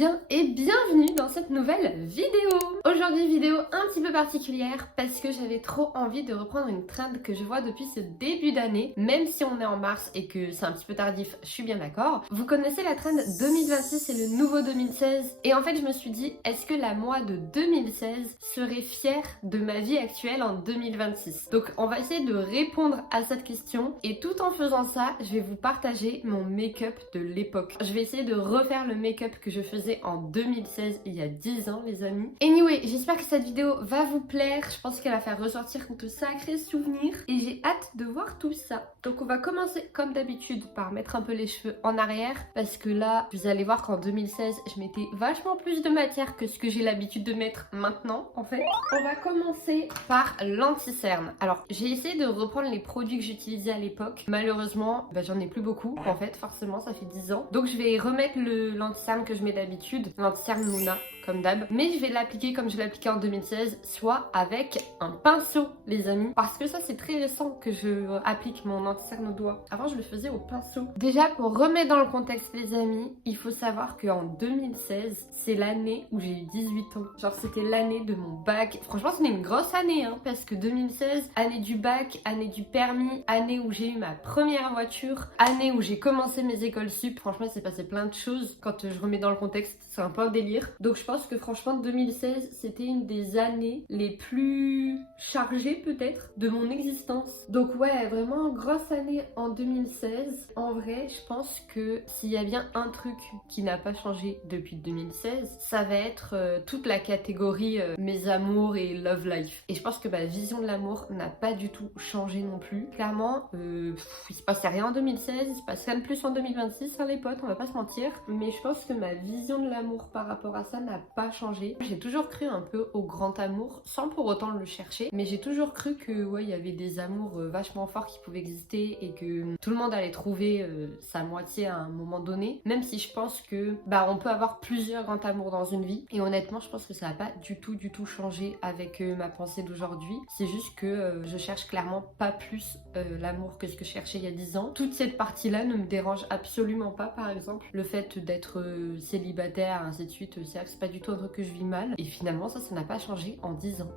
bien et bienvenue dans cette nouvelle vidéo. Aujourd'hui vidéo un petit peu particulière parce que j'avais trop envie de reprendre une trend que je vois depuis ce début d'année, même si on est en mars et que c'est un petit peu tardif, je suis bien d'accord. Vous connaissez la trend 2026 et le nouveau 2016 et en fait je me suis dit, est-ce que la moi de 2016 serait fière de ma vie actuelle en 2026? Donc on va essayer de répondre à cette question et tout en faisant ça, je vais vous partager mon make-up de l'époque. Je vais essayer de refaire le make-up que je faisais en 2016, il y a 10 ans les amis. Anyway, j'espère que cette vidéo va vous plaire, je pense qu'elle va faire ressortir de sacrés souvenirs et j'ai hâte de voir tout ça. Donc on va commencer comme d'habitude par mettre un peu les cheveux en arrière parce que là, vous allez voir qu'en 2016, je mettais vachement plus de matière que ce que j'ai l'habitude de mettre maintenant en fait. On va commencer par l'anti-cerne. Alors j'ai essayé de reprendre les produits que j'utilisais à l'époque. Malheureusement, j'en ai plus beaucoup en fait, forcément ça fait 10 ans. Donc je vais remettre l'anti-cerne que je mets d'habitude, l'anti-cerne Luna comme d'hab. Mais je vais l'appliquer comme je l'appliquais en 2016, soit avec un pinceau les amis. Parce que ça c'est très récent que je applique mon anti-cerne au doigt. Avant je le faisais au pinceau. Déjà pour remettre dans le contexte les amis, il faut savoir qu'en 2016, c'est l'année où j'ai eu 18 ans. Genre c'était l'année de mon bac. Franchement c'était une grosse année hein, parce que 2016, année du bac, année du permis, année où j'ai eu ma première voiture, année où j'ai commencé mes écoles sup. Franchement il s'est passé plein de choses. Quand je remets dans le contexte, c'est un peu un délire. Donc je pense que franchement 2016 c'était une des années les plus chargées peut-être de mon existence. Donc ouais, vraiment grosse année en 2016. En vrai, je pense que s'il y a bien un truc qui n'a pas changé depuis 2016, ça va être toute la catégorie mes amours et love life. Et je pense que ma vision de l'amour n'a pas du tout changé non plus. Clairement, il se passait rien en 2016, il se passe rien de plus en 2026 hein, les potes, on va pas se mentir. Mais je pense que ma vision de l'amour par rapport à ça n'a pas changé. J'ai toujours cru un peu au grand amour, sans pour autant le chercher. Mais j'ai toujours cru que ouais, il y avait des amours vachement forts qui pouvaient exister et que tout le monde allait trouver sa moitié à un moment donné. Même si je pense que on peut avoir plusieurs grands amours dans une vie. Et honnêtement, je pense que ça n'a pas du tout changé avec ma pensée d'aujourd'hui. C'est juste que je cherche clairement pas plus l'amour que ce que je cherchais il y a 10 ans. Toute cette partie-là ne me dérange absolument pas, par exemple. Le fait d'être célibataire, ainsi de suite, c'est pas du tout un truc que je vis mal. Et finalement, ça n'a pas changé en 10 ans.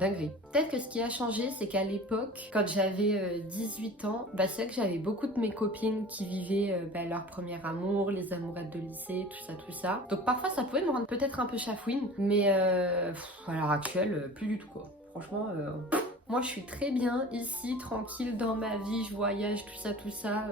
Dinguerie. Peut-être que ce qui a changé, c'est qu'à l'époque, quand j'avais 18 ans, c'est vrai que j'avais beaucoup de mes copines qui vivaient leur premier amour, les amourettes de lycée, tout ça. Donc parfois, ça pouvait me rendre peut-être un peu chafouine, mais à l'heure actuelle, plus du tout quoi. Franchement, moi je suis très bien ici, tranquille dans ma vie, je voyage, tout ça.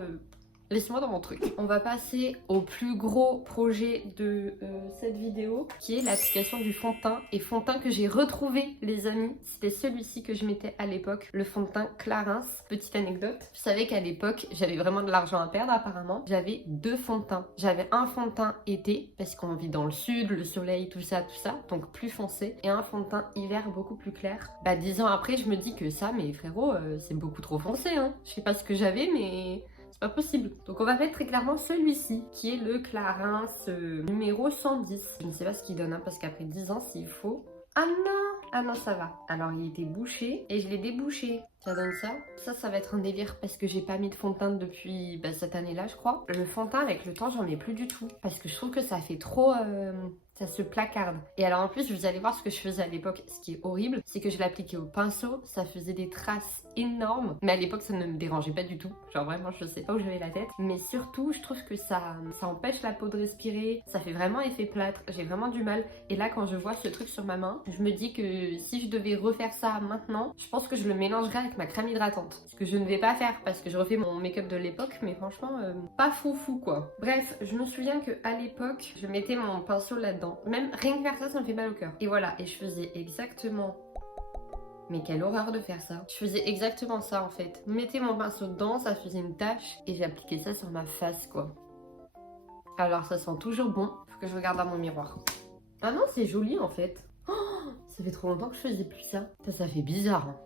Laissez-moi dans mon truc. On va passer au plus gros projet de cette vidéo qui est l'application du fond de teint. Et fond de teint que j'ai retrouvé les amis. C'était celui-ci que je mettais à l'époque. Le fond de teint Clarins. Petite anecdote. Je savais qu'à l'époque j'avais vraiment de l'argent à perdre apparemment. J'avais deux fonds de teint. J'avais un fond de teint été parce qu'on vit dans le sud, le soleil, tout ça. Donc plus foncé. Et un fond de teint hiver beaucoup plus clair. 10 ans après je me dis que ça mais frérot c'est beaucoup trop foncé hein. Je sais pas ce que j'avais mais... c'est pas possible. Donc on va mettre très clairement celui-ci, qui est le Clarins numéro 110. Je ne sais pas ce qu'il donne, hein, parce qu'après 10 ans, s'il faut... Ah non! Ah non, ça va. Alors il était bouché, et je l'ai débouché. Ça donne ça. Ça va être un délire, parce que j'ai pas mis de fond de teint depuis cette année-là, je crois. Le fond de teint, avec le temps, j'en mets plus du tout. Parce que je trouve que ça fait trop... ça se placarde. Et alors en plus, vous allez voir ce que je faisais à l'époque. Ce qui est horrible, c'est que je l'appliquais au pinceau. Ça faisait des traces énormes. Mais à l'époque, ça ne me dérangeait pas du tout. Genre vraiment, je sais pas où j'avais la tête. Mais surtout, je trouve que ça empêche la peau de respirer. Ça fait vraiment effet plâtre. J'ai vraiment du mal. Et là, quand je vois ce truc sur ma main, je me dis que si je devais refaire ça maintenant, je pense que je le mélangerais avec ma crème hydratante. Ce que je ne vais pas faire parce que je refais mon make-up de l'époque. Mais franchement, pas fou quoi. Bref, je me souviens qu'à l'époque, je mettais mon pinceau là-dedans. Même rien que faire ça, ça me fait mal au cœur. Et voilà, et je faisais exactement... Mais quelle horreur de faire ça. Je faisais exactement ça en fait. Mettez mon pinceau dedans, ça faisait une tache et j'ai appliqué ça sur ma face quoi. Alors ça sent toujours bon. Faut que je regarde dans mon miroir. Ah non, c'est joli en fait. Oh, ça fait trop longtemps que je faisais plus ça. Ça fait bizarre. Hein.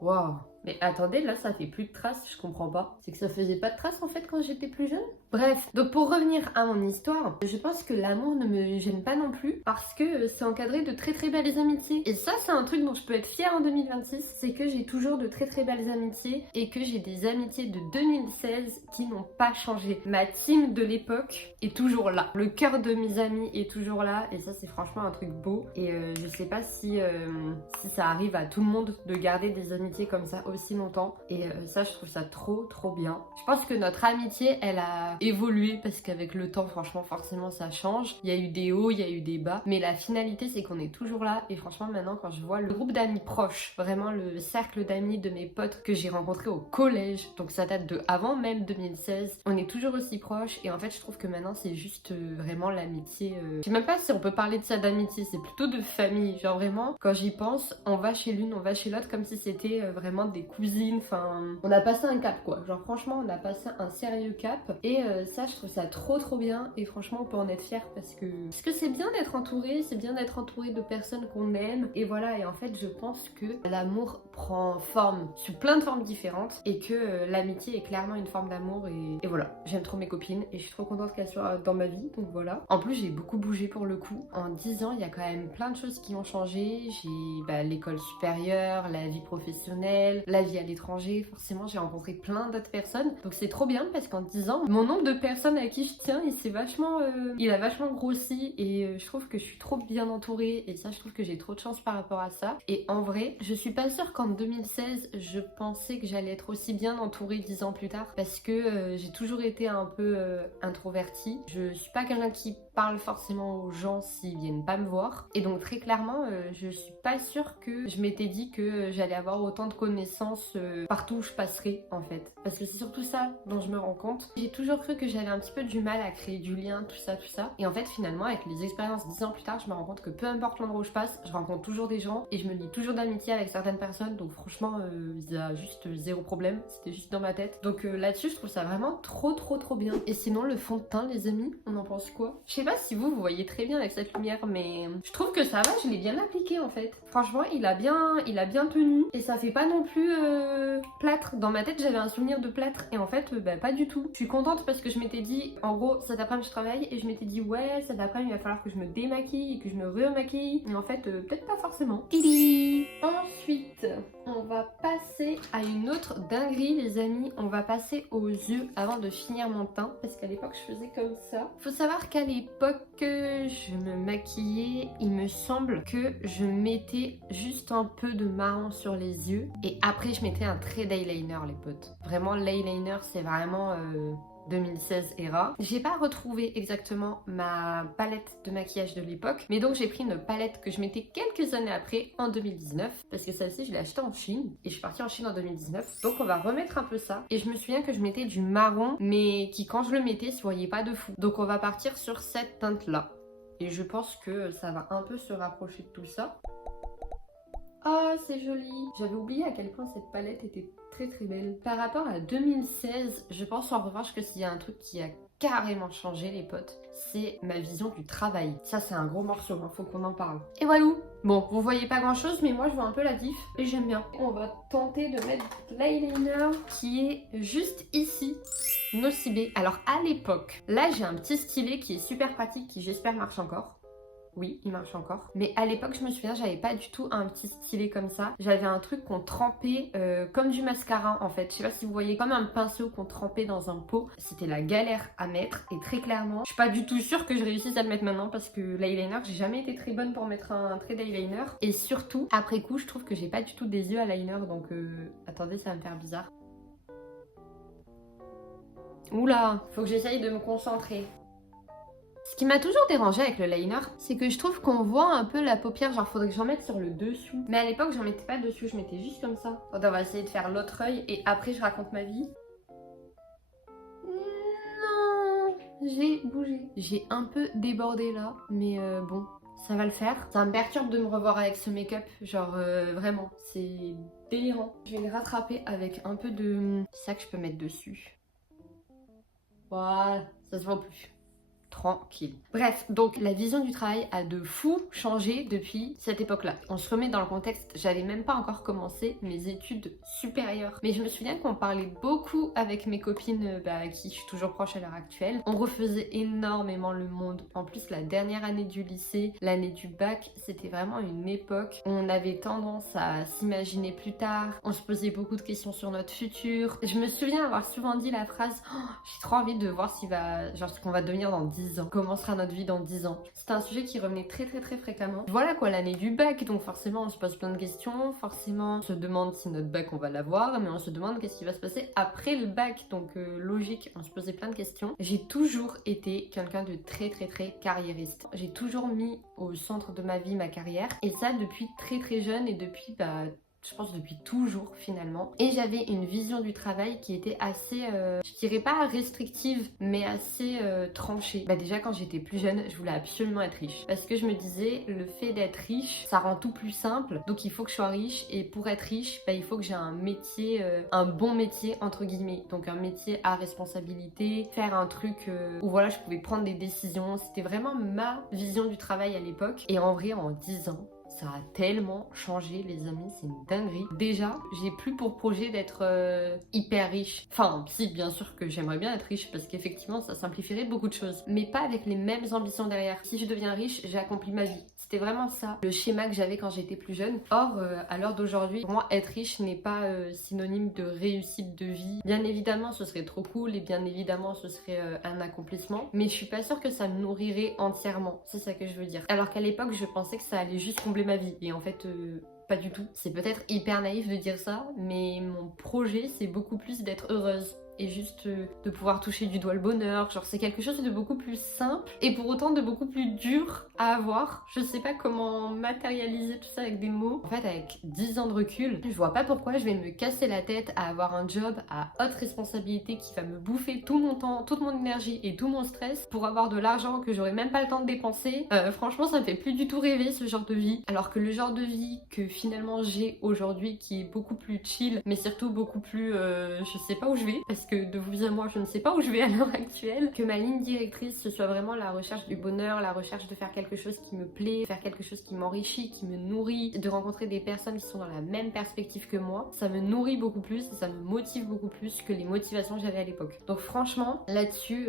Waouh. Mais attendez, là ça fait plus de traces, je comprends pas. C'est que ça faisait pas de traces en fait quand j'étais plus jeune? Bref, donc pour revenir à mon histoire, je pense que l'amour ne me gêne pas non plus parce que c'est encadré de très très belles amitiés. Et ça c'est un truc dont je peux être fière en 2026, c'est que j'ai toujours de très très belles amitiés et que j'ai des amitiés de 2016 qui n'ont pas changé. Ma team de l'époque est toujours là. Le cœur de mes amis est toujours là et ça c'est franchement un truc beau. Et je sais pas si ça arrive à tout le monde de garder des amitiés comme ça aussi longtemps. Et ça je trouve ça trop trop bien. Je pense que notre amitié elle a évolué parce qu'avec le temps franchement forcément ça change. Il y a eu des hauts, il y a eu des bas. Mais la finalité c'est qu'on est toujours là. Et franchement maintenant quand je vois le groupe d'amis proches, vraiment le cercle d'amis de mes potes que j'ai rencontrés au collège, donc ça date de avant même 2016, on est toujours aussi proches. Et en fait je trouve que maintenant c'est juste vraiment l'amitié. Je sais même pas si on peut parler de ça d'amitié, c'est plutôt de famille. Genre vraiment quand j'y pense, on va chez l'une, on va chez l'autre comme si c'était vraiment des cousines. Enfin, on a passé un cap quoi. Genre franchement on a passé un sérieux cap. Et ça je trouve ça trop trop bien. Et franchement on peut en être fier parce que c'est bien d'être entouré, c'est bien d'être entouré de personnes qu'on aime. Et voilà, et en fait je pense que l'amour prend forme sous plein de formes différentes et que l'amitié est clairement une forme d'amour. Et voilà, j'aime trop mes copines et je suis trop contente qu'elles soient dans ma vie, donc voilà. En plus j'ai beaucoup bougé pour le coup. En 10 ans il y a quand même plein de choses qui ont changé. J'ai l'école supérieure, la vie professionnelle, la vie à l'étranger. Forcément j'ai rencontré plein d'autres personnes, donc c'est trop bien parce qu'en 10 ans mon nombre de personnes à qui je tiens il a vachement grossi. Et je trouve que je suis trop bien entourée et ça je trouve que j'ai trop de chance par rapport à ça. Et en vrai je suis pas sûre qu'en 2016 je pensais que j'allais être aussi bien entourée 10 ans plus tard parce que j'ai toujours été un peu introvertie. Je suis pas quelqu'un qui parle forcément aux gens s'ils viennent pas me voir. Et donc très clairement je suis pas sûre que je m'étais dit que j'allais avoir autant de connaissances partout où je passerai en fait. Parce que c'est surtout ça dont je me rends compte. J'ai toujours cru que j'avais un petit peu du mal à créer du lien, tout ça. Et en fait finalement avec les expériences 10 ans plus tard, je me rends compte que peu importe l'endroit où je passe, je rencontre toujours des gens et je me lie toujours d'amitié avec certaines personnes. Donc franchement il y a juste zéro problème, c'était juste dans ma tête. Donc là-dessus je trouve ça vraiment trop trop trop bien. Et sinon le fond de teint les amis, on en pense quoi? Je sais pas si vous voyez très bien avec cette lumière, mais je trouve que ça va, je l'ai bien appliqué en fait. Franchement il a bien tenu et ça fait pas non plus plâtre. Dans ma tête j'avais un souvenir de plâtre et en fait pas du tout. Je suis contente parce que je m'étais dit en gros cet après-midi je travaille et je m'étais dit ouais cet après-midi il va falloir que je me démaquille et que je me remaquille. Et en fait peut-être pas forcément. Tili. Ensuite on va passer à une autre dinguerie les amis. On va passer aux yeux avant de finir mon teint parce qu'à l'époque je faisais comme ça. Faut savoir qu'à l'époque je me maquillais, il me semble que je mettais juste un peu de marron sur les yeux et après je mettais un trait d'eyeliner les potes. Vraiment l'eyeliner c'est vraiment 2016 era. J'ai pas retrouvé exactement ma palette de maquillage de l'époque, mais donc j'ai pris une palette que je mettais quelques années après en 2019 parce que celle-ci je l'ai achetée en Chine et je suis partie en Chine en 2019. Donc on va remettre un peu ça et je me souviens que je mettais du marron mais qui quand je le mettais se voyait pas de fou. Donc on va partir sur cette teinte là et je pense que ça va un peu se rapprocher de tout ça. Oh, c'est joli. J'avais oublié à quel point cette palette était très très belle. Par rapport à 2016, je pense en revanche que s'il y a un truc qui a carrément changé les potes, c'est ma vision du travail. Ça c'est un gros morceau, hein, faut qu'on en parle. Et voilà. Bon, vous voyez pas grand chose, mais moi je vois un peu la diff et j'aime bien. On va tenter de mettre l'eyeliner qui est juste ici. Nocibé. Alors à l'époque, là j'ai un petit stylet qui est super pratique, qui j'espère marche encore. Oui, il marche encore. Mais à l'époque, je me souviens, j'avais pas du tout un petit stylet comme ça. J'avais un truc qu'on trempait comme du mascara en fait. Je sais pas si vous voyez, comme un pinceau qu'on trempait dans un pot. C'était la galère à mettre et très clairement, je suis pas du tout sûre que je réussisse à le mettre maintenant parce que l'eyeliner, j'ai jamais été très bonne pour mettre un trait d'eyeliner. Et surtout, après coup, je trouve que j'ai pas du tout des yeux à liner donc attendez, ça va me faire bizarre. Oula, faut que j'essaye de me concentrer. Ce qui m'a toujours dérangé avec le liner, c'est que je trouve qu'on voit un peu la paupière, genre faudrait que j'en mette sur le dessous. Mais à l'époque, j'en mettais pas dessus, je mettais juste comme ça. On va essayer de faire l'autre œil et après je raconte ma vie. Non, j'ai bougé. J'ai un peu débordé là, mais bon, ça va le faire. Ça me perturbe de me revoir avec ce make-up, genre vraiment, c'est délirant. Je vais le rattraper avec un peu de... C'est ça que je peux mettre dessus. Voilà, ça se voit plus. tranquille. Bref, donc la vision du travail a de fou changé depuis cette époque-là. On se remet dans le contexte, j'avais même pas encore commencé mes études supérieures. Mais je me souviens qu'on parlait beaucoup avec mes copines à qui je suis toujours proche à l'heure actuelle. On refaisait énormément le monde. En plus, la dernière année du lycée, l'année du bac, c'était vraiment une époque où on avait tendance à s'imaginer plus tard. On se posait beaucoup de questions sur notre futur. Je me souviens avoir souvent dit la phrase oh, j'ai trop envie de voir ce qu'on va devenir dans 10 ans. Comment sera notre vie dans 10 ans. C'était un sujet qui revenait très fréquemment. Voilà quoi, l'année du bac, donc forcément on se pose plein de questions. Forcément on se demande si notre bac on va l'avoir, mais on se demande qu'est-ce qui va se passer après le bac. Donc logique, on se posait plein de questions. J'ai toujours été quelqu'un de très carriériste. J'ai toujours mis au centre de ma vie ma carrière. Et ça depuis très jeune et depuis je pense depuis toujours finalement. Et j'avais une vision du travail qui était assez, je dirais pas restrictive, mais assez tranchée. Déjà quand j'étais plus jeune, je voulais absolument être riche. Parce que je me disais, le fait d'être riche, ça rend tout plus simple. Donc il faut que je sois riche. Et pour être riche, il faut que j'ai un métier, un bon métier entre guillemets. Donc un métier à responsabilité, faire un truc où voilà, je pouvais prendre des décisions. C'était vraiment ma vision du travail à l'époque. Et en vrai, en 10 ans, ça a tellement changé les amis, c'est une dinguerie. Déjà, j'ai plus pour projet d'être hyper riche. Enfin, si, bien sûr que j'aimerais bien être riche parce qu'effectivement ça simplifierait beaucoup de choses. Mais pas avec les mêmes ambitions derrière. Si je deviens riche, j'ai accompli ma vie. C'était vraiment ça, le schéma que j'avais quand j'étais plus jeune. Or, à l'heure d'aujourd'hui, pour moi, être riche n'est pas synonyme de réussite de vie. Bien évidemment, ce serait trop cool et bien évidemment, ce serait un accomplissement. Mais je suis pas sûre que ça me nourrirait entièrement. C'est ça que je veux dire. Alors qu'à l'époque, je pensais que ça allait juste combler ma vie. Et en fait... pas du tout. C'est peut-être hyper naïf de dire ça, mais mon projet, c'est beaucoup plus d'être heureuse. Et juste de pouvoir toucher du doigt le bonheur. Genre c'est quelque chose de beaucoup plus simple et pour autant de beaucoup plus dur à avoir. Je sais pas comment matérialiser tout ça avec des mots. En fait avec 10 ans de recul, je vois pas pourquoi je vais me casser la tête à avoir un job à haute responsabilité qui va me bouffer tout mon temps, toute mon énergie et tout mon stress pour avoir de l'argent que j'aurais même pas le temps de dépenser. Franchement ça me fait plus du tout rêver ce genre de vie. Alors que le genre de vie que finalement j'ai aujourd'hui qui est beaucoup plus chill mais surtout beaucoup plus je sais pas où je vais parce que de vous à moi, je ne sais pas où je vais à l'heure actuelle. Que ma ligne directrice, ce soit vraiment la recherche du bonheur, la recherche de faire quelque chose qui me plaît, faire quelque chose qui m'enrichit, qui me nourrit, de rencontrer des personnes qui sont dans la même perspective que moi. Ça me nourrit beaucoup plus et ça me motive beaucoup plus que les motivations que j'avais à l'époque. Donc franchement, là-dessus,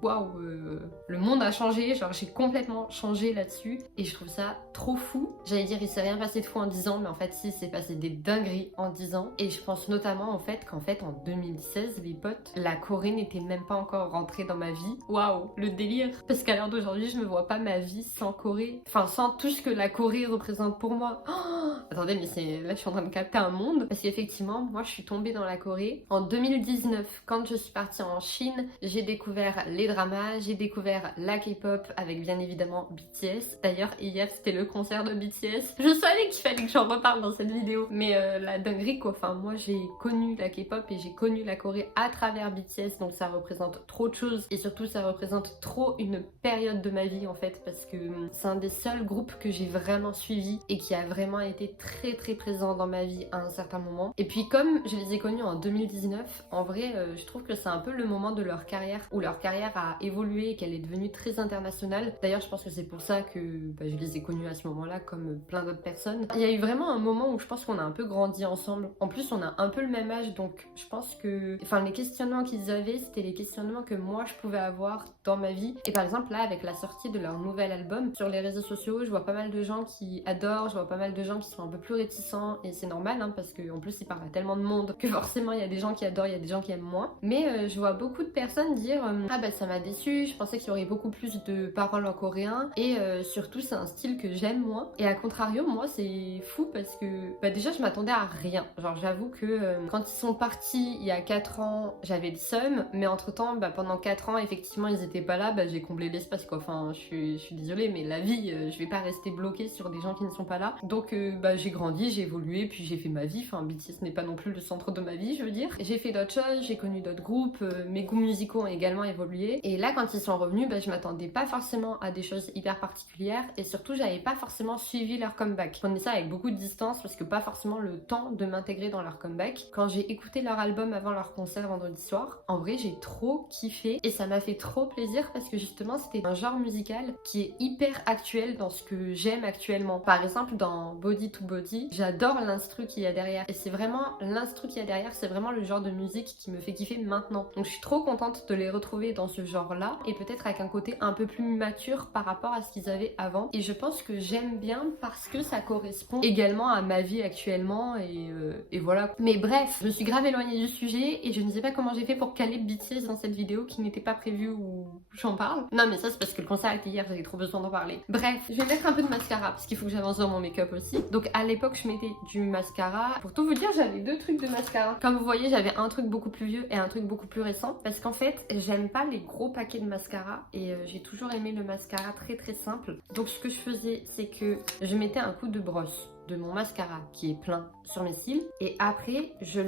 waouh, le monde a changé. Genre j'ai complètement changé là-dessus et je trouve ça trop fou. J'allais dire il s'est rien passé de fou en 10 ans, mais en fait si, il s'est passé des dingueries en 10 ans. Et je pense notamment qu'en fait en 2016, les potes, la Corée n'était même pas encore rentrée dans ma vie. Waouh, le délire. Parce qu'à l'heure d'aujourd'hui, je me vois pas ma vie sans Corée. Enfin, sans tout ce que la Corée représente pour moi. Oh, attendez, mais là, je suis en train de capter un monde. Parce qu'effectivement, moi, je suis tombée dans la Corée en 2019. Quand je suis partie en Chine, j'ai découvert les dramas, j'ai découvert la K-pop avec bien évidemment BTS. D'ailleurs, hier, c'était le concert de BTS. Je savais qu'il fallait que j'en reparle dans cette vidéo. Mais la dinguerie, quoi. Enfin, moi, j'ai connu la K-pop et j'ai connu la Corée à travers BTS, donc ça représente trop de choses et surtout ça représente trop une période de ma vie en fait parce que c'est un des seuls groupes que j'ai vraiment suivi et qui a vraiment été très présent dans ma vie à un certain moment. Et puis comme je les ai connus en 2019, en vrai je trouve que c'est un peu le moment de leur carrière où leur carrière a évolué et qu'elle est devenue très internationale. D'ailleurs je pense que c'est pour ça que je les ai connus à ce moment-là comme plein d'autres personnes. Il y a eu vraiment un moment où je pense qu'on a un peu grandi ensemble. En plus on a un peu le même âge donc je pense que les questionnements qu'ils avaient, c'était les questionnements que moi je pouvais avoir dans ma vie. Et par exemple là avec la sortie de leur nouvel album, sur les réseaux sociaux, je vois pas mal de gens qui adorent, je vois pas mal de gens qui sont un peu plus réticents et c'est normal parce que en plus ils parlent à tellement de monde que forcément il y a des gens qui adorent, il y a des gens qui aiment moins. Mais je vois beaucoup de personnes dire ah ça m'a déçu, je pensais qu'il y aurait beaucoup plus de paroles en coréen et surtout c'est un style que j'aime moins. Et à contrario moi c'est fou parce que déjà je m'attendais à rien. Genre j'avoue que quand ils sont partis il y a 4 ans j'avais le seum, mais entre temps pendant 4 ans effectivement ils étaient pas là, j'ai comblé l'espace quoi. Enfin je suis désolée mais la vie je vais pas rester bloquée sur des gens qui ne sont pas là. Donc j'ai grandi, j'ai évolué, puis j'ai fait ma vie. Enfin BTS n'est pas non plus le centre de ma vie je veux dire. J'ai fait d'autres choses, j'ai connu d'autres groupes, mes goûts musicaux ont également évolué. Et là quand ils sont revenus je m'attendais pas forcément à des choses hyper particulières et surtout j'avais pas forcément suivi leur comeback. Je prenais ça avec beaucoup de distance parce que pas forcément le temps de m'intégrer dans leur comeback. Quand j'ai écouté leur album avant leur concert vendredi soir. En vrai j'ai trop kiffé et ça m'a fait trop plaisir parce que justement c'était un genre musical qui est hyper actuel dans ce que j'aime actuellement. Par exemple dans Body to Body, j'adore l'instru qu'il y a derrière et c'est vraiment l'instru qu'il y a derrière, c'est vraiment le genre de musique qui me fait kiffer maintenant. Donc je suis trop contente de les retrouver dans ce genre là et peut-être avec un côté un peu plus mature par rapport à ce qu'ils avaient avant. Et je pense que j'aime bien parce que ça correspond également à ma vie actuellement et voilà. Mais bref, je me suis grave éloignée du sujet et je ne sais pas comment j'ai fait pour caler BTS dans cette vidéo qui n'était pas prévue où j'en parle. Non mais ça c'est parce que le concert était hier, j'avais trop besoin d'en parler. Bref, je vais mettre un peu de mascara parce qu'il faut que j'avance dans mon make-up aussi. Donc à l'époque je mettais du mascara. Pour tout vous dire, j'avais deux trucs de mascara. Comme vous voyez, j'avais un truc beaucoup plus vieux et un truc beaucoup plus récent parce qu'en fait j'aime pas les gros paquets de mascara et j'ai toujours aimé le mascara très très simple. Donc ce que je faisais, c'est que je mettais un coup de brosse de mon mascara qui est plein sur mes cils et après je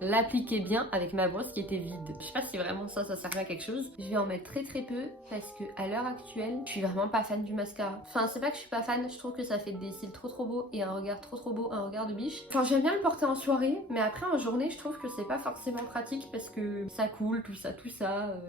l'appliquais bien avec ma brosse qui était vide. Je sais pas si vraiment ça servait à quelque chose. Je vais en mettre très très peu parce que à l'heure actuelle je suis vraiment pas fan du mascara. Enfin c'est pas que je suis pas fan, je trouve que ça fait des cils trop beaux et un regard trop beau, un regard de biche. Enfin j'aime bien le porter en soirée mais après en journée je trouve que c'est pas forcément pratique parce que ça coule, tout ça,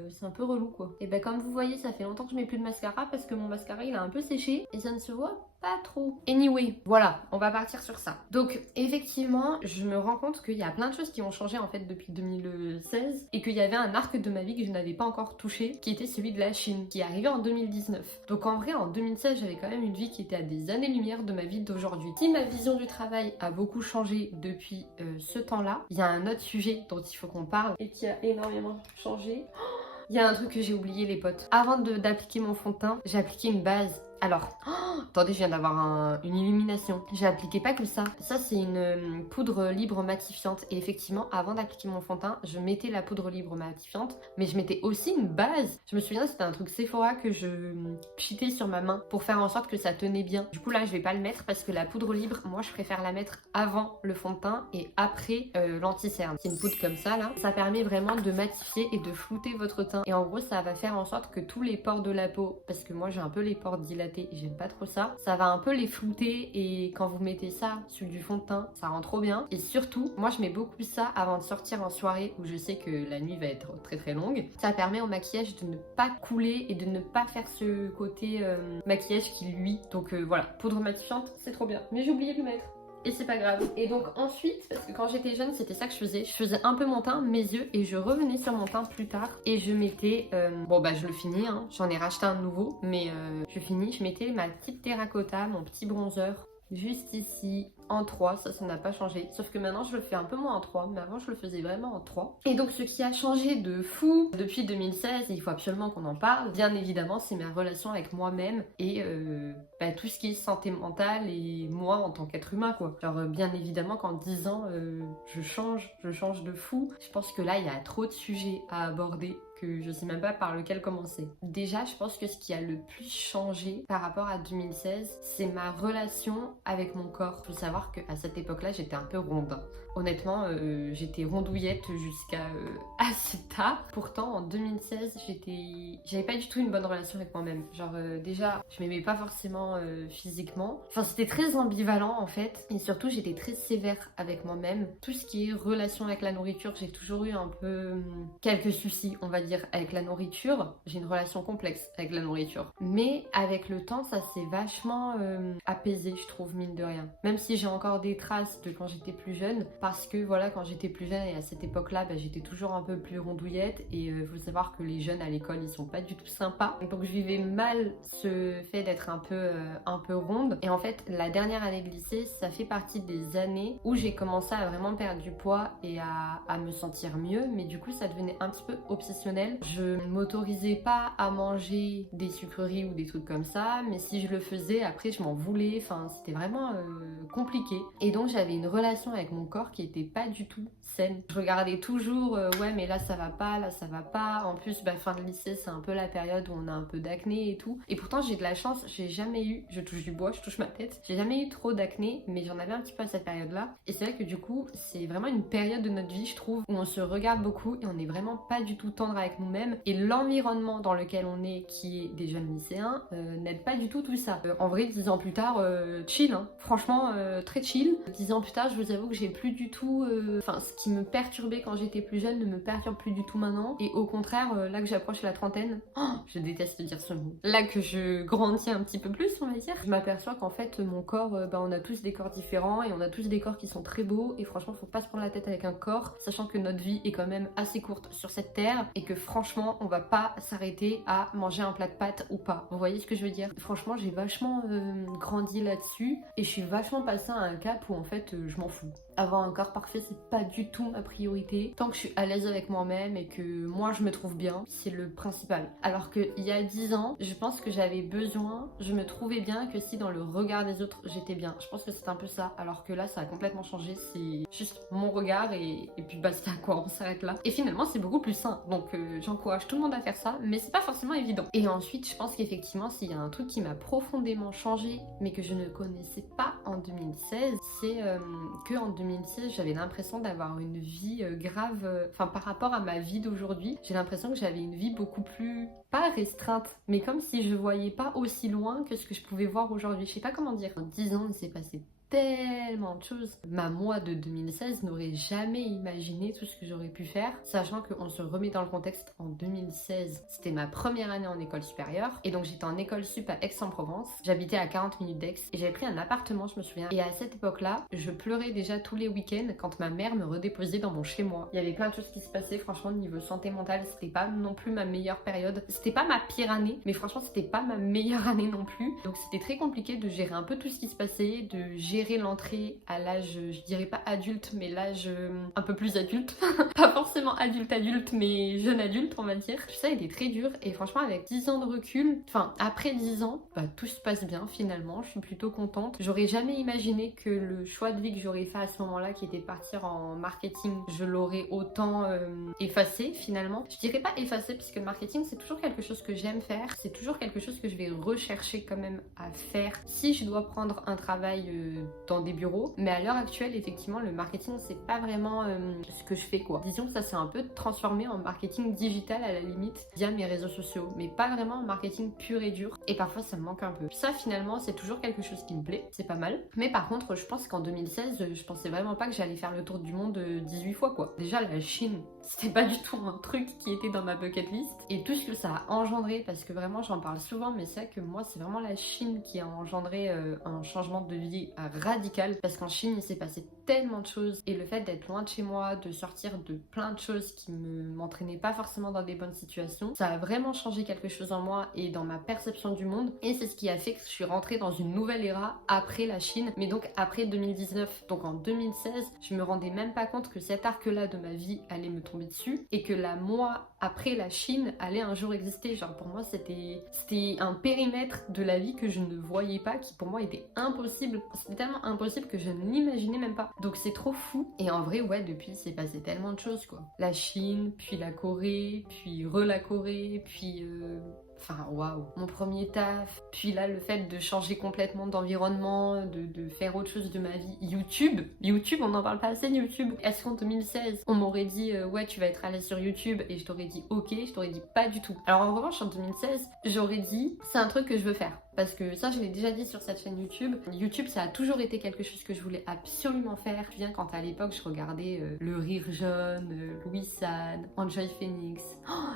c'est un peu relou quoi. Et ben comme vous voyez ça fait longtemps que je mets plus de mascara parce que mon mascara il a un peu séché et ça ne se voit pas trop. Anyway, voilà, on va partir sur ça. Donc effectivement, je me rends compte qu'il y a plein de choses qui ont changé en fait depuis 2016 et qu'il y avait un arc de ma vie que je n'avais pas encore touché, qui était celui de la Chine, qui est arrivé en 2019. Donc en vrai, en 2016, j'avais quand même une vie qui était à des années-lumière de ma vie d'aujourd'hui. Si ma vision du travail a beaucoup changé depuis ce temps-là, il y a un autre sujet dont il faut qu'on parle et qui a énormément changé. Il y a un truc que j'ai oublié les potes. Avant d'appliquer mon fond de teint, j'ai appliqué une base. Alors, attendez, je viens d'avoir une illumination. J'ai appliqué pas que ça. Ça, c'est une poudre libre matifiante. Et effectivement, avant d'appliquer mon fond de teint, je mettais la poudre libre matifiante. Mais je mettais aussi une base. Je me souviens, c'était un truc Sephora que je pchitais sur ma main pour faire en sorte que ça tenait bien. Du coup, là, je vais pas le mettre parce que la poudre libre, moi, je préfère la mettre avant le fond de teint et après l'anti-cerne. C'est une poudre comme ça, là. Ça permet vraiment de matifier et de flouter votre teint. Et en gros, ça va faire en sorte que tous les pores de la peau, parce que moi, j'ai un peu les pores dilatés, j'aime pas trop ça. Ça va un peu les flouter et quand vous mettez ça sur du fond de teint, ça rend trop bien. Et surtout, moi je mets beaucoup ça avant de sortir en soirée où je sais que la nuit va être très longue. Ça permet au maquillage de ne pas couler et de ne pas faire ce côté maquillage qui luit. Donc voilà, poudre matifiante, c'est trop bien. Mais j'ai oublié de le mettre. Et c'est pas grave. Et donc ensuite, parce que quand j'étais jeune c'était ça que je faisais un peu mon teint, mes yeux, et je revenais sur mon teint plus tard et je mettais, bon bah je le finis, hein. J'en ai racheté un nouveau, mais je finis, je mettais ma petite terracotta, mon petit bronzer juste ici en 3, ça n'a pas changé, sauf que maintenant je le fais un peu moins en 3, mais avant je le faisais vraiment en 3. Et donc ce qui a changé de fou depuis 2016, et il faut absolument qu'on en parle, bien évidemment c'est ma relation avec moi-même et bah, tout ce qui est santé mentale et moi en tant qu'être humain quoi. Genre bien évidemment qu'en 10 ans je change de fou. Je pense que là il y a trop de sujets à aborder que je sais même pas par lequel commencer. Déjà, je pense que ce qui a le plus changé par rapport à 2016, c'est ma relation avec mon corps. Il faut savoir qu'à cette époque-là, j'étais un peu ronde. Honnêtement, j'étais rondouillette jusqu'à assez tard. Pourtant, en 2016, j'avais pas du tout une bonne relation avec moi-même. Genre, déjà, je m'aimais pas forcément physiquement. Enfin, c'était très ambivalent en fait. Et surtout, j'étais très sévère avec moi-même. Tout ce qui est relation avec la nourriture, j'ai toujours eu un peu quelques soucis, on va dire, avec la nourriture. J'ai une relation complexe avec la nourriture. Mais avec le temps, ça s'est vachement apaisé, je trouve, mine de rien. Même si j'ai encore des traces de quand j'étais plus jeune. Parce que voilà, quand j'étais plus jeune et à cette époque-là, bah, j'étais toujours un peu plus rondouillette. Et il faut savoir que les jeunes à l'école, ils sont pas du tout sympas. Donc je vivais mal ce fait d'être un peu ronde. Et en fait, la dernière année de lycée, ça fait partie des années où j'ai commencé à vraiment perdre du poids et à me sentir mieux. Mais du coup, ça devenait un petit peu obsessionnel. Je ne m'autorisais pas à manger des sucreries ou des trucs comme ça, mais si je le faisais, après je m'en voulais, enfin c'était vraiment compliqué. Et donc j'avais une relation avec mon corps qui était pas du tout saine. Je regardais toujours, ouais mais là ça va pas, là ça va pas. En plus, bah, fin de lycée, c'est un peu la période où on a un peu d'acné et tout. Et pourtant j'ai de la chance, j'ai jamais eu, je touche du bois, je touche ma tête, j'ai jamais eu trop d'acné, mais j'en avais un petit peu à cette période-là. Et c'est vrai que du coup, c'est vraiment une période de notre vie, je trouve, où on se regarde beaucoup et on n'est vraiment pas du tout tendre avec nous-mêmes. Et l'environnement dans lequel on est, qui est des jeunes lycéens, n'aide pas du tout ça. En vrai, 10 ans plus tard, chill, hein. Franchement, très chill. 10 ans plus tard, je vous avoue que j'ai plus du tout... Enfin, ce qui qui me perturbait quand j'étais plus jeune ne me perturbe plus du tout maintenant. Et au contraire, là que j'approche la trentaine, je déteste dire ce mot. Là que je grandis un petit peu plus, on va dire, je m'aperçois qu'en fait mon corps, on a tous des corps différents et on a tous des corps qui sont très beaux. Et franchement, faut pas se prendre la tête avec un corps, sachant que notre vie est quand même assez courte sur cette terre et que franchement, on va pas s'arrêter à manger un plat de pâtes ou pas. Vous voyez ce que je veux dire? Franchement, j'ai vachement grandi là-dessus et je suis vachement passée à un cap où en fait, je m'en fous. Avoir un corps parfait, c'est pas du tout ma priorité. Tant que je suis à l'aise avec moi-même et que moi je me trouve bien, c'est le principal. Alors qu'il y a 10 ans, je pense que j'avais besoin, je me trouvais bien que si dans le regard des autres j'étais bien. Je pense que c'est un peu ça. Alors que là, ça a complètement changé. C'est juste mon regard et puis basta quoi, on s'arrête là. Et finalement, c'est beaucoup plus sain. Donc j'encourage tout le monde à faire ça, mais c'est pas forcément évident. Et ensuite, je pense qu'effectivement, s'il y a un truc qui m'a profondément changé, mais que je ne connaissais pas en 2016, c'est que en 2016, j'avais l'impression d'avoir une vie grave, par rapport à ma vie d'aujourd'hui, j'ai l'impression que j'avais une vie beaucoup plus, pas restreinte, mais comme si je voyais pas aussi loin que ce que je pouvais voir aujourd'hui. Je sais pas comment dire. En 10 ans, il s'est passé tellement de choses. Ma moi de 2016 n'aurait jamais imaginé tout ce que j'aurais pu faire, sachant qu'on se remet dans le contexte. En 2016, c'était ma première année en école supérieure et donc j'étais en école sup à Aix-en-Provence. J'habitais à 40 minutes d'Aix et j'avais pris un appartement, je me souviens. Et à cette époque-là, je pleurais déjà tous les week-ends quand ma mère me redéposait dans mon chez-moi. Il y avait plein de choses qui se passaient, franchement, niveau santé mentale, c'était pas non plus ma meilleure période. C'était pas ma pire année, mais franchement, c'était pas ma meilleure année non plus. Donc c'était très compliqué de gérer un peu tout ce qui se passait, de gérer l'entrée à l'âge, je dirais pas adulte, mais l'âge un peu plus adulte. Pas forcément adulte, mais jeune adulte, on va dire. Tout ça était très dur et franchement, avec 10 ans de recul, après 10 ans, tout se passe bien finalement. Je suis plutôt contente. J'aurais jamais imaginé que le choix de vie que j'aurais fait à ce moment-là, qui était de partir en marketing, je l'aurais autant effacé finalement. Je dirais pas effacé, puisque le marketing, c'est toujours quelque chose que j'aime faire. C'est toujours quelque chose que je vais rechercher quand même à faire si je dois prendre un travail dans des bureaux, mais à l'heure actuelle, effectivement, le marketing, c'est pas vraiment ce que je fais quoi. Disons que ça s'est un peu transformé en marketing digital à la limite via mes réseaux sociaux, mais pas vraiment en marketing pur et dur, et parfois ça me manque un peu. Ça finalement, c'est toujours quelque chose qui me plaît, c'est pas mal, mais par contre, je pense qu'en 2016, je pensais vraiment pas que j'allais faire le tour du monde 18 fois quoi. Déjà, la Chine, c'était pas du tout un truc qui était dans ma bucket list, et tout ce que ça a engendré, parce que vraiment j'en parle souvent, mais c'est vrai que moi c'est vraiment la Chine qui a engendré un changement de vie radical, parce qu'en Chine il s'est passé tellement de choses, et le fait d'être loin de chez moi, de sortir de plein de choses qui m'entraînaient pas forcément dans des bonnes situations, ça a vraiment changé quelque chose en moi et dans ma perception du monde, et c'est ce qui a fait que je suis rentrée dans une nouvelle ère après la Chine, mais donc après 2019. Donc en 2016, je me rendais même pas compte que cet arc-là de ma vie allait me tomber dessus, et que la moi après la Chine allait un jour exister. Genre pour moi c'était un périmètre de la vie que je ne voyais pas, qui pour moi était impossible. C'était tellement impossible que je n'imaginais même pas. Donc c'est trop fou. Et en vrai ouais, depuis c'est passé tellement de choses quoi. La Chine, puis la Corée, puis la Corée, puis waouh, mon premier taf, puis là le fait de changer complètement d'environnement, de faire autre chose de ma vie. YouTube, on n'en parle pas assez de YouTube. Est-ce qu'en 2016 on m'aurait dit ouais tu vas être à l'aise sur YouTube, et je t'aurais dit ok, je t'aurais dit pas du tout. Alors en revanche en 2016 j'aurais dit c'est un truc que je veux faire. Parce que ça, je l'ai déjà dit sur cette chaîne YouTube. YouTube, ça a toujours été quelque chose que je voulais absolument faire. Je me souviens quand à l'époque, je regardais Le Rire Jaune, Louis San, Enjoy Phoenix.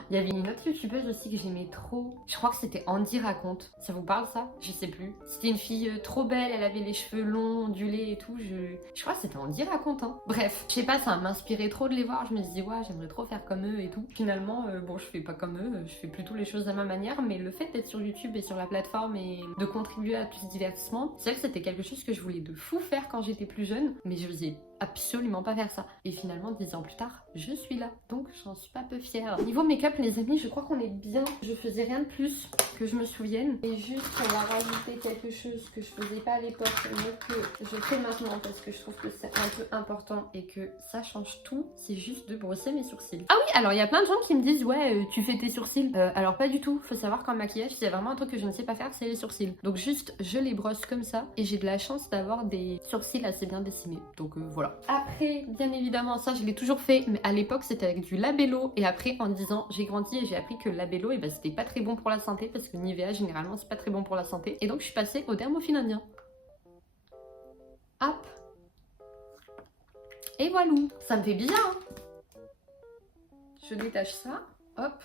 Il y avait une autre youtubeuse aussi que j'aimais trop. Je crois que c'était Andy Raconte. Ça vous parle ça? Je sais plus. C'était une fille trop belle, elle avait les cheveux longs, ondulés et tout. Je crois que c'était Andy Raconte. Hein. Bref, je sais pas, ça m'inspirait trop de les voir. Je me disais, ouais, j'aimerais trop faire comme eux et tout. Finalement, bon, je fais pas comme eux. Je fais plutôt les choses à ma manière. Mais le fait d'être sur YouTube et sur la plateforme et de contribuer à tout ce divertissement, c'est vrai que c'était quelque chose que je voulais de fou faire quand j'étais plus jeune, mais je faisais absolument pas faire ça. Et finalement 10 ans plus tard, je suis là, donc j'en suis pas peu fière. Niveau make-up les amis, je crois qu'on est bien. Je faisais rien de plus que je me souvienne, et juste on va rajouter quelque chose que je faisais pas à l'époque mais que je fais maintenant parce que je trouve que c'est un peu important et que ça change tout, c'est juste de brosser mes sourcils. Ah oui, alors il y a plein de gens qui me disent ouais tu fais tes sourcils, alors pas du tout. Faut savoir qu'en maquillage s'il y a vraiment un truc que je ne sais pas faire, c'est les sourcils. Donc juste je les brosse comme ça, et j'ai de la chance d'avoir des sourcils assez bien dessinés, donc voilà. Après, bien évidemment, ça je l'ai toujours fait, mais à l'époque c'était avec du labello, et après en 10 ans j'ai grandi et j'ai appris que le labello c'était pas très bon pour la santé, parce que Nivea généralement c'est pas très bon pour la santé, et donc je suis passée au dermophile indien. Hop. Et voilà. Ça me fait bizarre, hein. Je détache ça. Hop.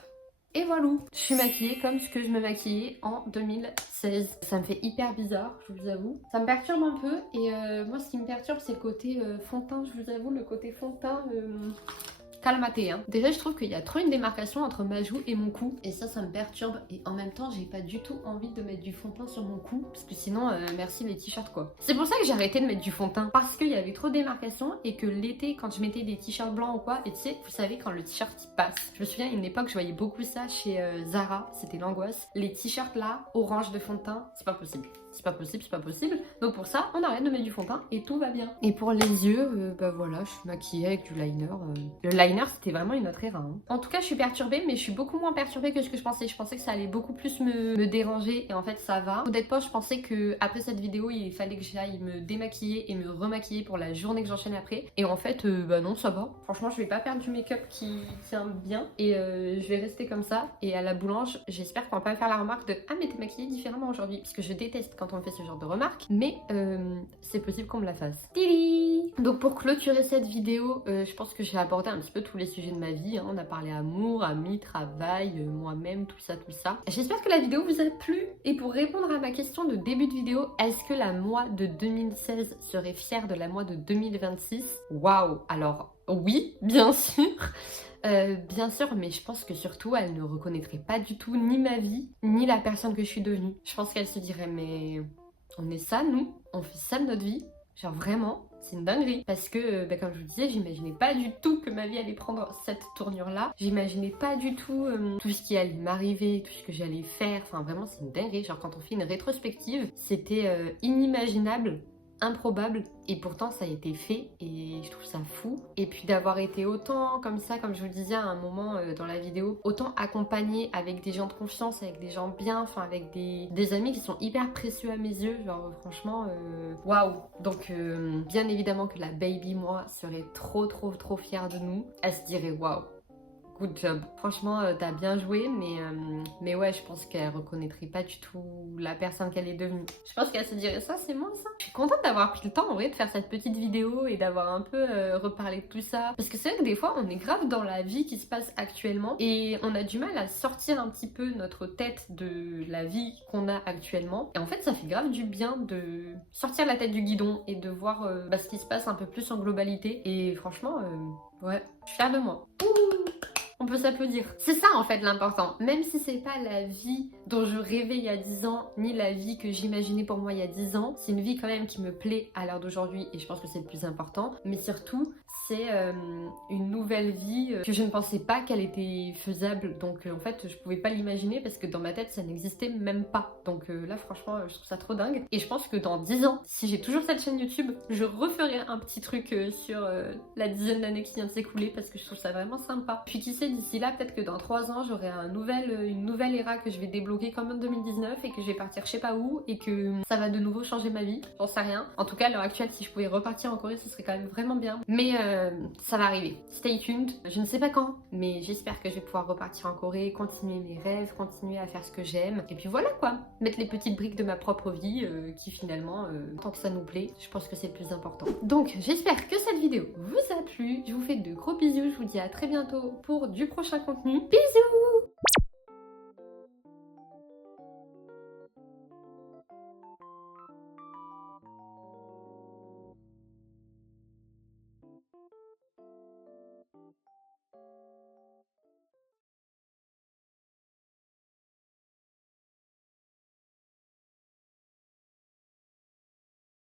Et voilà. Je suis maquillée comme ce que je me maquillais en 2016. Ça me fait hyper bizarre, je vous avoue. Ça me perturbe un peu. Et moi, ce qui me perturbe, c'est le côté fond de teint. Je vous avoue, le côté fond de teint... calmaté, hein. Déjà, je trouve qu'il y a trop une démarcation entre ma joue et mon cou. Et ça me perturbe. Et en même temps, j'ai pas du tout envie de mettre du fond de teint sur mon cou. Parce que sinon, merci les t-shirts, quoi. C'est pour ça que j'ai arrêté de mettre du fond de teint. Parce qu'il y avait trop de démarcation. Et que l'été, quand je mettais des t-shirts blancs ou quoi, et tu sais, vous savez, quand le t-shirt il passe. Je me souviens, à une époque, je voyais beaucoup ça chez Zara. C'était l'angoisse. Les t-shirts là, orange de fond de teint, c'est pas possible. C'est pas possible, c'est pas possible. Donc pour ça, on arrête de mettre du fond de teint et tout va bien. Et pour les yeux, bah voilà, je suis maquillée avec du liner. Le liner, c'était vraiment une autre era, hein. En tout cas, je suis perturbée, mais je suis beaucoup moins perturbée que ce que je pensais. Je pensais que ça allait beaucoup plus me déranger et en fait, ça va. Honnêtement, je pensais que après cette vidéo, il fallait que j'aille me démaquiller et me remaquiller pour la journée que j'enchaîne après. Et en fait, bah non, ça va. Franchement, je vais pas perdre du make-up qui tient bien et je vais rester comme ça. Et à la boulange, j'espère qu'on va pas me faire la remarque de « Ah, mais t'es maquillée différemment aujourd'hui » parce que je déteste quand on me fait ce genre de remarques, mais c'est possible qu'on me la fasse. Tili. Donc pour clôturer cette vidéo, je pense que j'ai abordé un petit peu tous les sujets de ma vie, hein. On a parlé amour, amis, travail, moi-même, tout ça, tout ça. J'espère que la vidéo vous a plu et pour répondre à ma question de début de vidéo, est-ce que la moi de 2016 serait fière de la moi de 2026? Waouh. Alors oui, bien sûr. Bien sûr, mais je pense que surtout, elle ne reconnaîtrait pas du tout ni ma vie, ni la personne que je suis devenue. Je pense qu'elle se dirait, mais on est ça, nous? On fait ça de notre vie? Genre vraiment? C'est une dinguerie. Parce que, bah, comme je vous disais, j'imaginais pas du tout que ma vie allait prendre cette tournure-là. J'imaginais pas du tout tout ce qui allait m'arriver, tout ce que j'allais faire. Enfin, vraiment, c'est une dinguerie. Genre, quand on fait une rétrospective, c'était inimaginable, improbable, et pourtant ça a été fait et je trouve ça fou. Et puis d'avoir été autant comme ça, comme je vous le disais à un moment dans la vidéo, autant accompagnée avec des gens de confiance, avec des gens bien, enfin avec des amis qui sont hyper précieux à mes yeux, genre franchement waouh. Donc bien évidemment que la baby moi serait trop fière de nous. Elle se dirait waouh, good job. Franchement, t'as bien joué, mais ouais, je pense qu'elle reconnaîtrait pas du tout la personne qu'elle est devenue. Je pense qu'elle se dirait ça, c'est moi ça. Je suis contente d'avoir pris le temps en vrai de faire cette petite vidéo et d'avoir un peu reparlé de tout ça. Parce que c'est vrai que des fois, on est grave dans la vie qui se passe actuellement et on a du mal à sortir un petit peu notre tête de la vie qu'on a actuellement. Et en fait, ça fait grave du bien de sortir la tête du guidon et de voir ce qui se passe un peu plus en globalité. Et franchement, ouais, je suis fière de moi. Ouh, on peut s'applaudir. C'est ça en fait l'important. Même si c'est pas la vie dont je rêvais il y a 10 ans, ni la vie que j'imaginais pour moi il y a 10 ans, c'est une vie quand même qui me plaît à l'heure d'aujourd'hui et je pense que c'est le plus important. Mais surtout, c'est une nouvelle vie que je ne pensais pas qu'elle était faisable. Donc en fait, je pouvais pas l'imaginer parce que dans ma tête, ça n'existait même pas. Donc là, franchement, je trouve ça trop dingue. Et je pense que dans 10 ans, si j'ai toujours cette chaîne YouTube, je referai un petit truc sur la dizaine d'années qui vient de s'écouler parce que je trouve ça vraiment sympa. Puis qui sait, d'ici là, peut-être que dans 3 ans, j'aurai une nouvelle era que je vais débloquer comme en 2019 et que je vais partir je sais pas où et que ça va de nouveau changer ma vie. J'en sais rien. En tout cas, à l'heure actuelle, si je pouvais repartir en Corée, ce serait quand même vraiment bien. Mais ça va arriver. Stay tuned. Je ne sais pas quand, mais j'espère que je vais pouvoir repartir en Corée, continuer mes rêves, continuer à faire ce que j'aime. Et puis voilà quoi. Mettre les petites briques de ma propre vie qui finalement, tant que ça nous plaît, je pense que c'est le plus important. Donc j'espère que cette vidéo vous a plu. Je vous fais de gros bisous. Je vous dis à très bientôt pour du prochain contenu. Bisous!